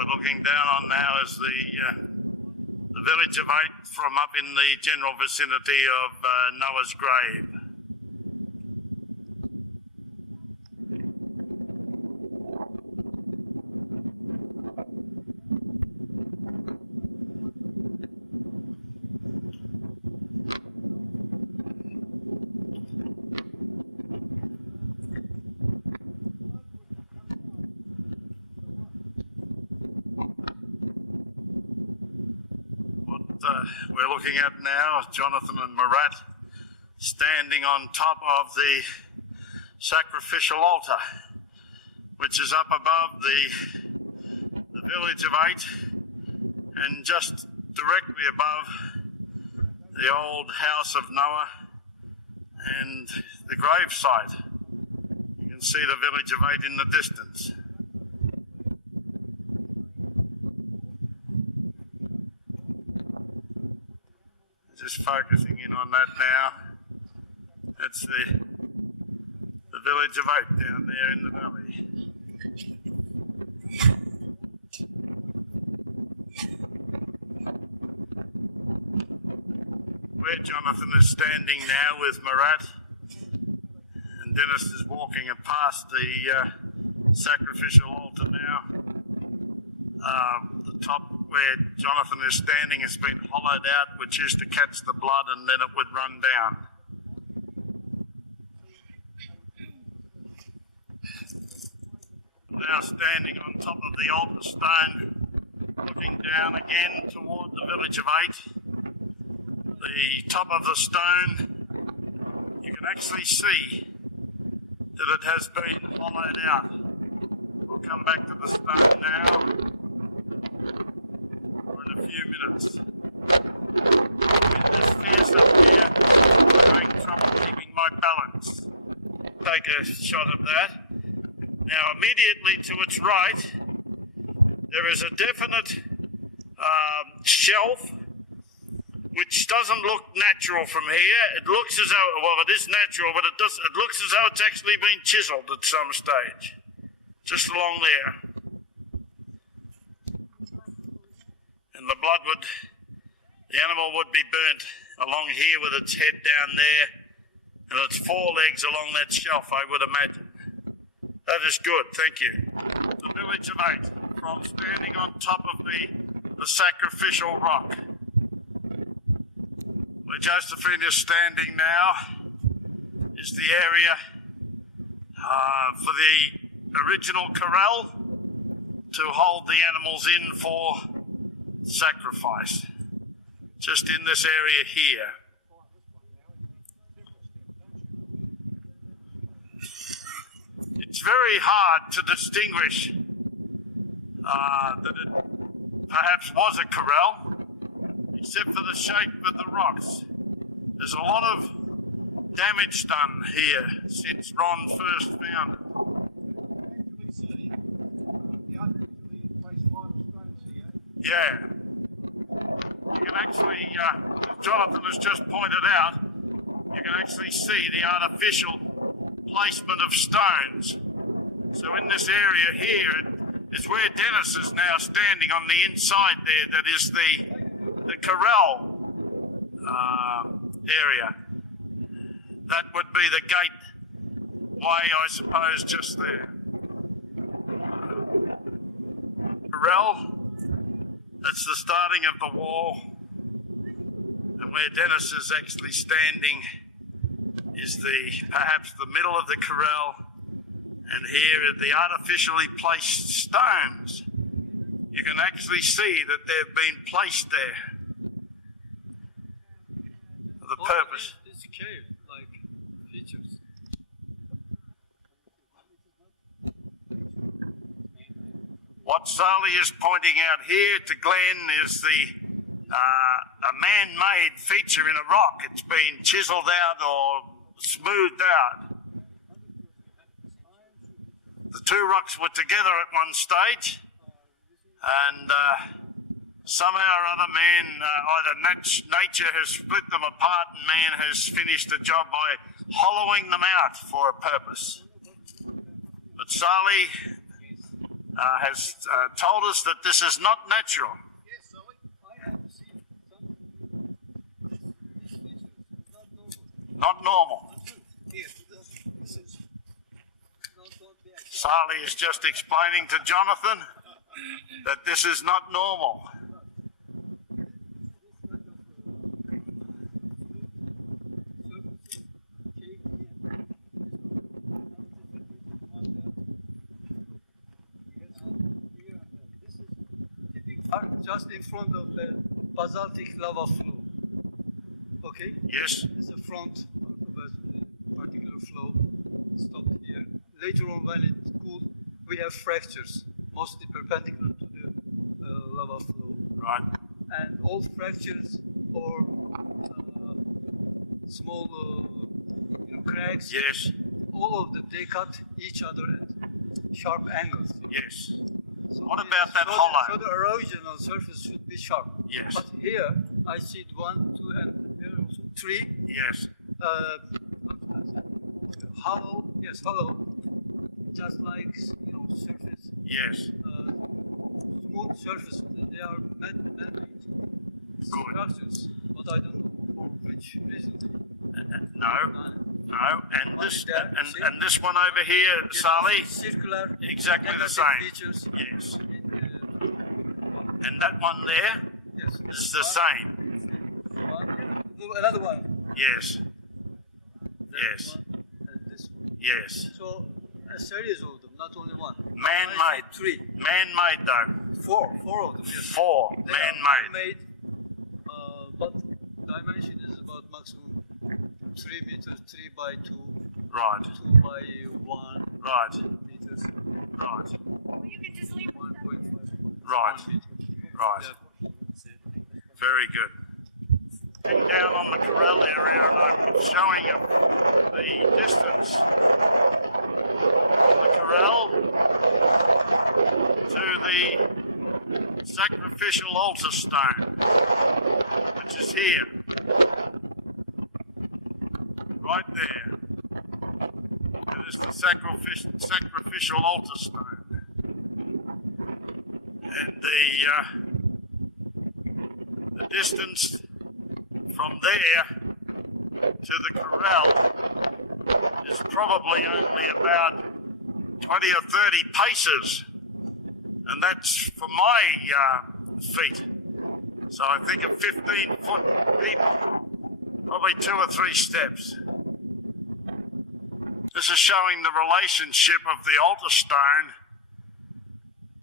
we're looking down on now is the village of 8 from up in the general vicinity of Noah's grave. We're looking at now Jonathan and Murat standing on top of the sacrificial altar, which is up above the village of 8 and just directly above the old house of Noah and the grave site. You can see the village of 8 in the distance. Just focusing in on that now. That's the village of 8 down there in the valley. Where Jonathan is standing now with Murat, and Dennis is walking past the sacrificial altar now. The top where Jonathan is standing has been hollowed out, which is to catch the blood and then it would run down. Now standing on top of the altar stone, looking down again toward the village of 8. The top of the stone, you can actually see that it has been hollowed out. We'll come back to the stone now. In a few minutes. With this fierce up here, I'm having trouble keeping my balance. Take a shot of that. Now, immediately to its right, there is a definite shelf which doesn't look natural from here. It looks as though, well, it is natural, but it looks as though it's actually been chiseled at some stage, just along there. And the animal would be burnt along here with its head down there and its forelegs along that shelf, I would imagine. That is good, thank you. The village of 8, from standing on top of the sacrificial rock. Where Josephine is standing now is the area for the original corral to hold the animals in for sacrifice, just in this area here. It's very hard to distinguish that it perhaps was a corral, except for the shape of the rocks. There's a lot of damage done here since Ron first found it. Yeah. You can actually, as Jonathan has just pointed out, you can actually see the artificial placement of stones. So in this area here is where Dennis is now standing on the inside there. That is the corral area. That would be the gateway, I suppose, just there. Corral. That's the starting of the wall, and where Dennis is actually standing is perhaps the middle of the corral, and here are the artificially placed stones. You can actually see that they've been placed there for the purpose. This cave, like features. What Salih is pointing out here to Glenn is a man-made feature in a rock. It's been chiseled out or smoothed out. The two rocks were together at one stage, and somehow or other either nature has split them apart and man has finished the job by hollowing them out for a purpose. But Salih has told us that this is not natural. Yes, Salih, I have seen something. This feature is not normal. Not normal. Here, this is don't be accepted. Salih is just explaining to Jonathan that this is not normal. Just in front of the basaltic lava flow. Okay? Yes? This is the front part of a particular flow. Stopped here. Later on, when it cooled, we have fractures, mostly perpendicular to the lava flow. Right. And all fractures or small cracks, Yes. all of them, they cut each other at sharp angles. Yes. So What about that hollow? So the erosional surface should be sharp. Yes. But here, I see 1, 2, and there are also 3 Yes. hollow. Yes, hollow. Just like surface. Yes. Smooth surface. They are man-made Good. structures, but I don't know for which reason. No. No. And One this is there, see? and this one over here, There's Salih, also circular. exactly the negative same. Features Yes. in, And that one there yes. is the same. Another one. Yes. That Yes. one and this one. Yes. So a series of them, not only one. Man-made. 3, Man-made though. 4 of them. Yes. 4. They are Man-made. man-made, but dimension is about maximum 3 meters, 3 by 2, Right. 2 by 1 Right. meters, Right. Well, you can just leave. 1.5. Right. 1 meter. Right. Yeah. Very good. Heading down on the corral area, and I'm showing you the distance from the corral to the sacrificial altar stone, which is here, right there. It is the sacrificial altar stone, and the distance from there to the corral is probably only about 20 or 30 paces, and that's for my feet. So I think a 15-foot people, probably 2 or 3 steps. This is showing the relationship of the altar stone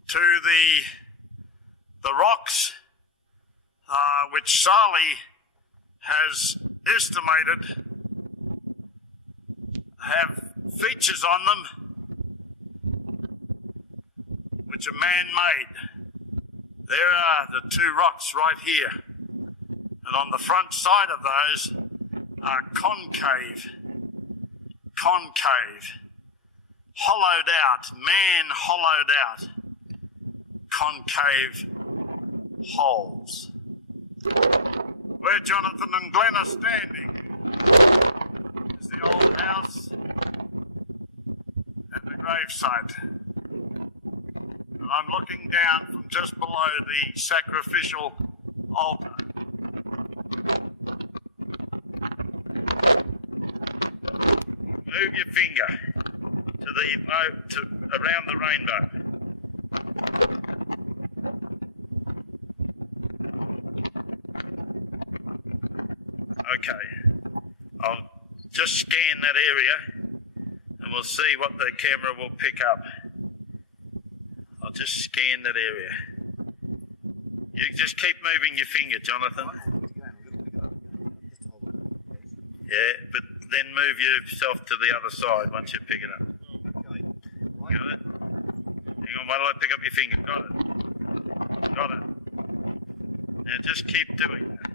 to the rocks, which Salih has estimated have features on them which are man-made. There are the 2 rocks right here, and on the front side of those are concave, hollowed out, man-hollowed out, concave holes. Where Jonathan and Glenn are standing is the old house and the gravesite. And I'm looking down from just below the sacrificial altar. Move your finger to around the rainbow. Okay, I'll just scan that area and we'll see what the camera will pick up. I'll just scan that area. You just keep moving your finger, Jonathan. Yeah, but then move yourself to the other side once you pick it up. Got it? Hang on, why don't I pick up your finger? Got it. Got it. Now just keep doing that.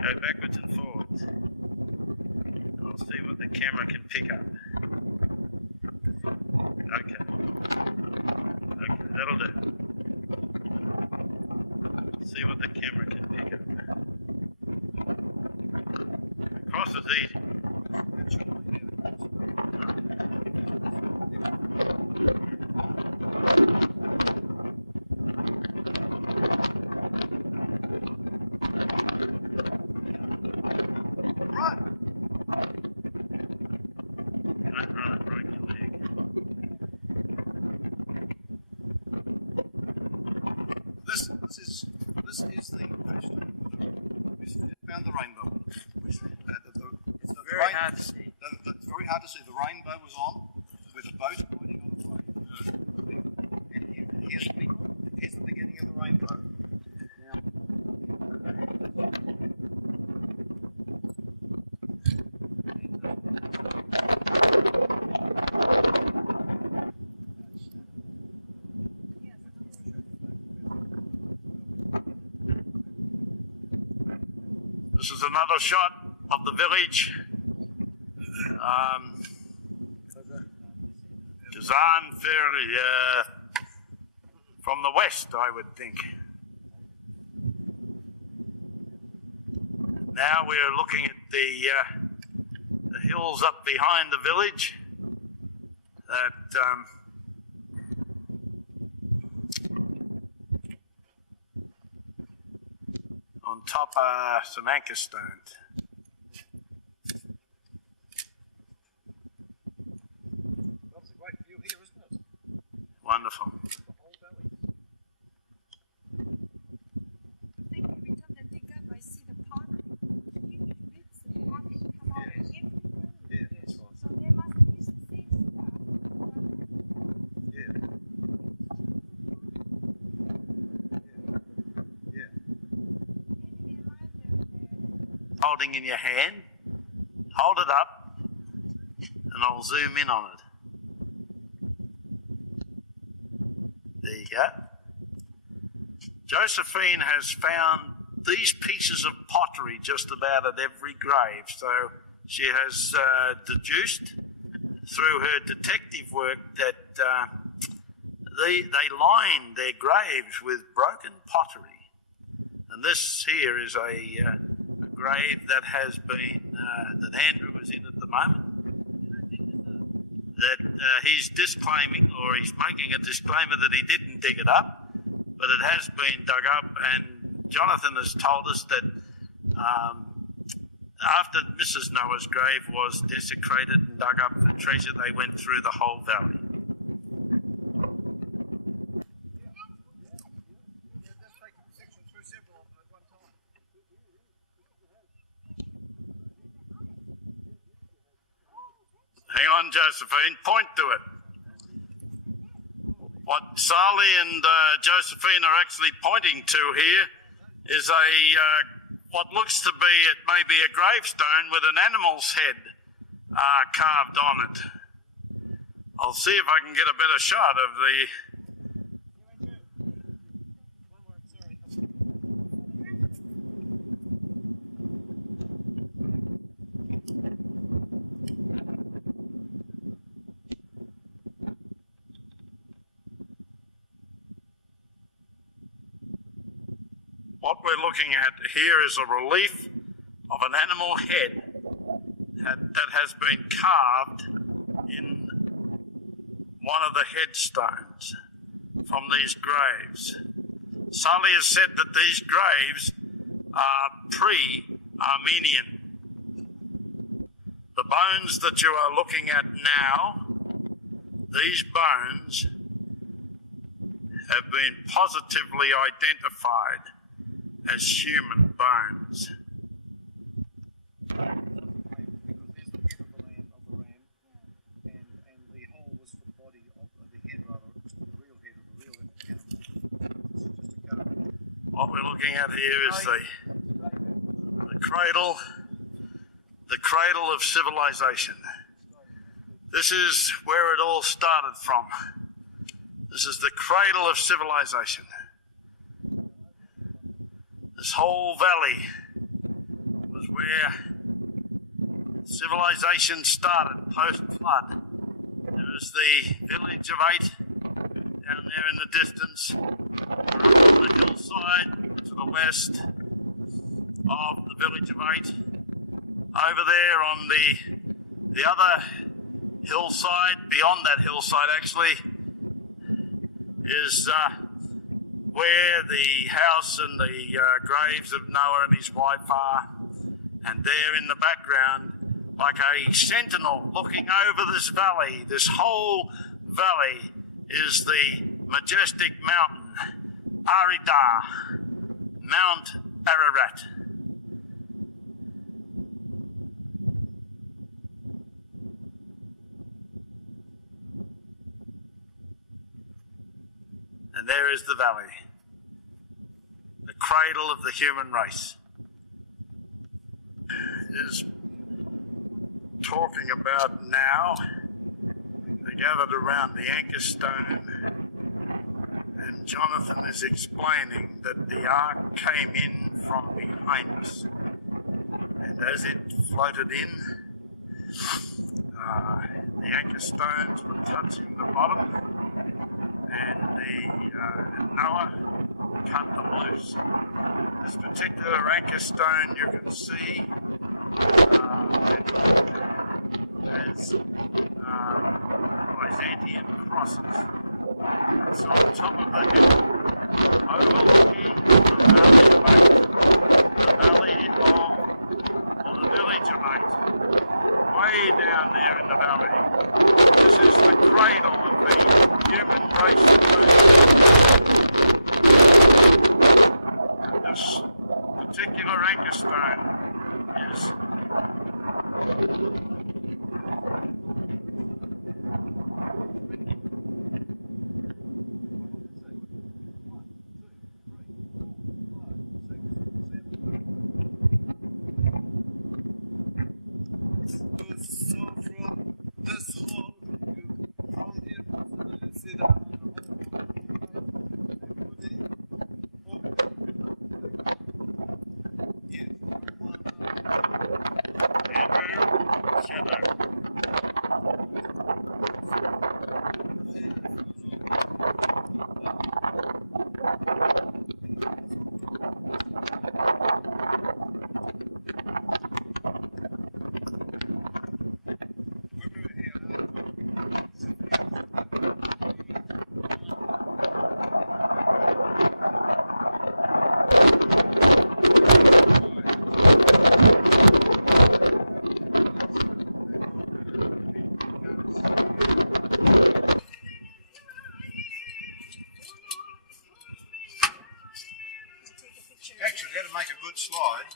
Go backwards and forwards. And I'll see what the camera can pick up. Okay. Okay, that'll do. See what the camera can pick up. Cross is easy. This is the found the rainbow. It's very hard to see. It's very hard to see. The rainbow was on with a boat riding on a wave. And here's the beginning of the rainbow. This is another shot of the village. Kazan Ferry, from the west, I would think. Now we're looking at the hills up behind the village that on top are some anchor stones. That's a great view here, isn't it? Wonderful. The whole valley. I think every time I dig up, I see the pottery. Huge bits of pottery come out of every room. Yeah, that's right. So they must have used the same stuff. Yeah. Yeah. Maybe they mined Holding in your hand, hold it up, and I'll zoom in on it. There you go. Josephine has found these pieces of pottery just about at every grave, so she has deduced through her detective work that they lined their graves with broken pottery. And this here is a grave that has been, that Andrew is in at the moment, that he's disclaiming, or he's making a disclaimer that he didn't dig it up, but it has been dug up, and Jonathan has told us that after Mrs. Noah's grave was desecrated and dug up for treasure, they went through the whole valley. Hang on, Josephine, point to it. What Salih and Josephine are actually pointing to here is what looks to be, it may be a gravestone with an animal's head carved on it. I'll see if I can get a better shot of the... What we're looking at here is a relief of an animal head that has been carved in one of the headstones from these graves. Salih has said that these graves are pre-Armenian. The bones that you are looking at now, these bones have been positively identified as human bones. Because there's the head of the ram, and the hole was for the body of the head, rather, it was for the real head of the real animal. This is just a carving. What we're looking at here is the cradle of civilization. This is where it all started from. This is the cradle of civilization. This whole valley was where civilization started post-flood. There is the village of 8 down there in the distance. We're up on the hillside to the west of the village of 8. Over there on the other hillside, beyond that hillside actually, is where the house and the graves of Noah and his wife are. And there in the background, like a sentinel looking over this valley, this whole valley, is the majestic mountain, Arida, Mount Ararat. And there is the valley, the cradle of the human race. It is talking about now, they gathered around the anchor stone, and Jonathan is explaining that the ark came in from behind us. And as it floated in, the anchor stones were touching the bottom, and Noah cut them loose. This particular anchor stone you can see has Byzantine crosses. It's on top of the hill, overlooking the valley of Eight, the valley of, or the village of Eight, way down there in the valley. This is the cradle of the human race of Moses. This particular anchor stone is so from this hall, from here, you see the Actually, that'd make a good slide.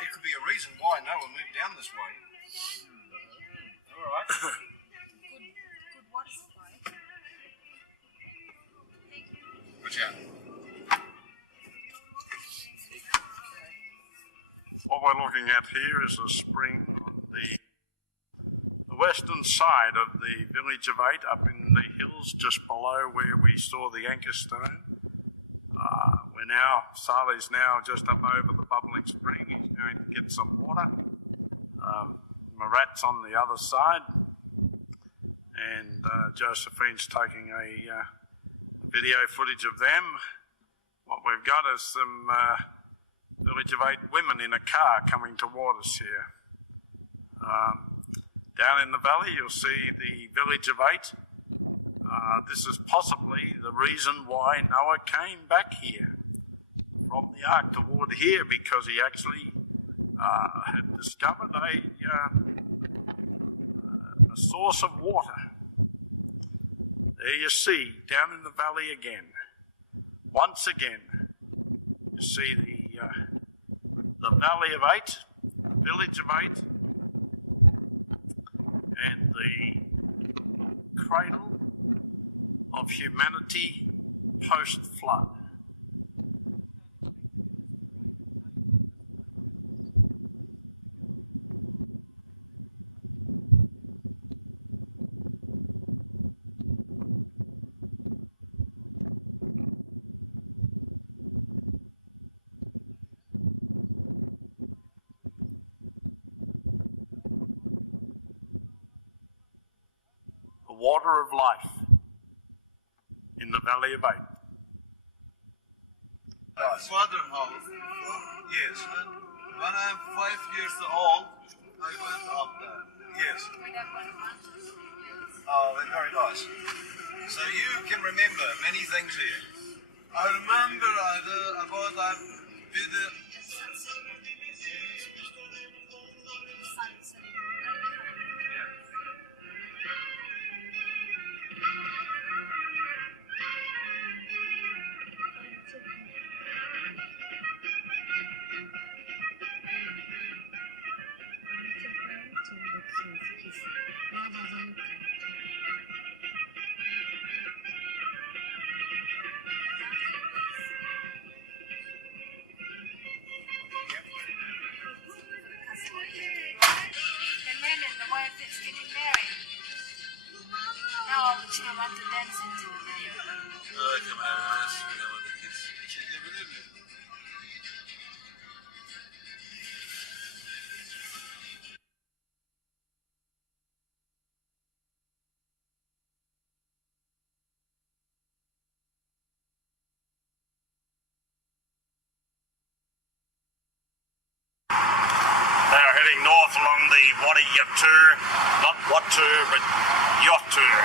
It could be a reason why Noah moved down this way. All right. Good water supply. Watch out. what we're looking at here is a spring on the western side of the village of Eight, up in the hills just below where we saw the anchor stone. Salih's now just up over the bubbling spring. He's going to get some water. Murat's on the other side, and Josephine's taking a video footage of them. What we've got is some village of Eight women in a car coming toward us here. Down in the valley, you'll see the village of Eight. This is possibly the reason why Noah came back here from the ark toward here, because he actually had discovered a source of water. There you see, down in the valley again. Once again, you see the valley of Eight, the village of Eight, and the cradle of humanity post-flood. The water of life in the valley of Eight. father house. Yes. When I'm 5 years old, I went up there. Yes. Oh, that's very nice. So you can remember many things here. I remember about I did heading north along the Wadi Yatur, not Watur, but Yotur,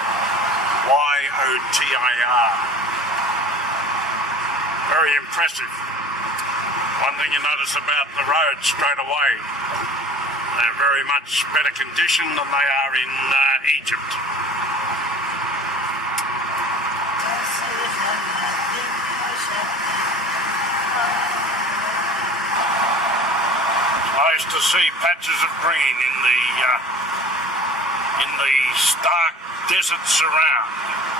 Y-O-T-I-R. Very impressive. One thing you notice about the roads straight away, they're very much better condition than they are in Egypt. Nice to see patches of green in the stark deserts around.